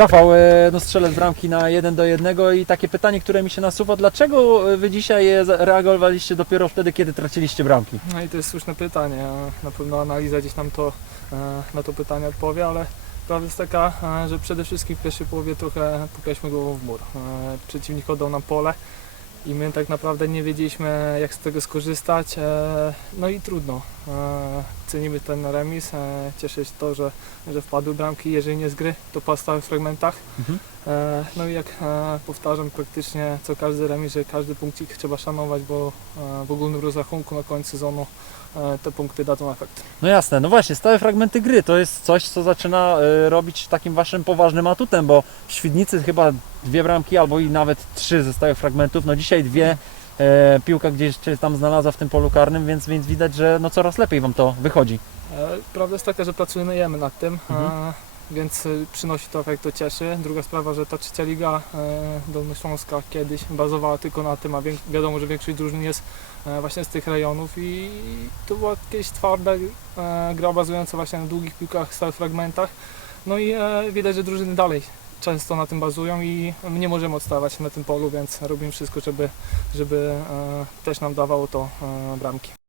Rafał, e, no strzelec bramki na 1 do 1 i takie pytanie, które mi się nasuwa, dlaczego wy dzisiaj e, reagowaliście dopiero wtedy, kiedy traciliście bramki? No i to jest słuszne pytanie. Na pewno analiza gdzieś nam to, e, na to pytanie odpowie, ale prawda jest taka, e, że przede wszystkim w pierwszej połowie trochę pukaliśmy głową w mur. E, Przeciwnik oddał nam pole i my tak naprawdę nie wiedzieliśmy jak z tego skorzystać. e, No i trudno. Cenimy ten remis. Cieszę się to, że, że wpadły bramki, jeżeli nie z gry, to po stałych fragmentach. Mhm. E, No i jak e, powtarzam praktycznie co każdy remis, że każdy punkcik trzeba szanować, bo e, w ogólnym rozrachunku na koniec sezonu te punkty dadzą efekt. No jasne, no właśnie, stałe fragmenty gry to jest coś, co zaczyna robić takim waszym poważnym atutem, bo w Świdnicy chyba dwie bramki albo i nawet trzy ze stałych fragmentów, no dzisiaj dwie, e, piłka gdzieś się tam znalazła w tym polu karnym, więc, więc widać, że no coraz lepiej wam to wychodzi. E, Prawda jest taka, że pracujemy nad tym, Mhm. e, więc e, przynosi to efekt, to cieszy. Druga sprawa, że ta trzecia liga e, Dolnośląska kiedyś bazowała tylko na tym, a wiadomo, że większość drużyn jest e, właśnie z tych rejonów i to była jakieś twarda e, gra bazująca właśnie na długich piłkach, stałych fragmentach. No i e, widać, że drużyny dalej często na tym bazują i nie możemy odstawać na tym polu, więc robimy wszystko, żeby, żeby e, też nam dawało to e, bramki.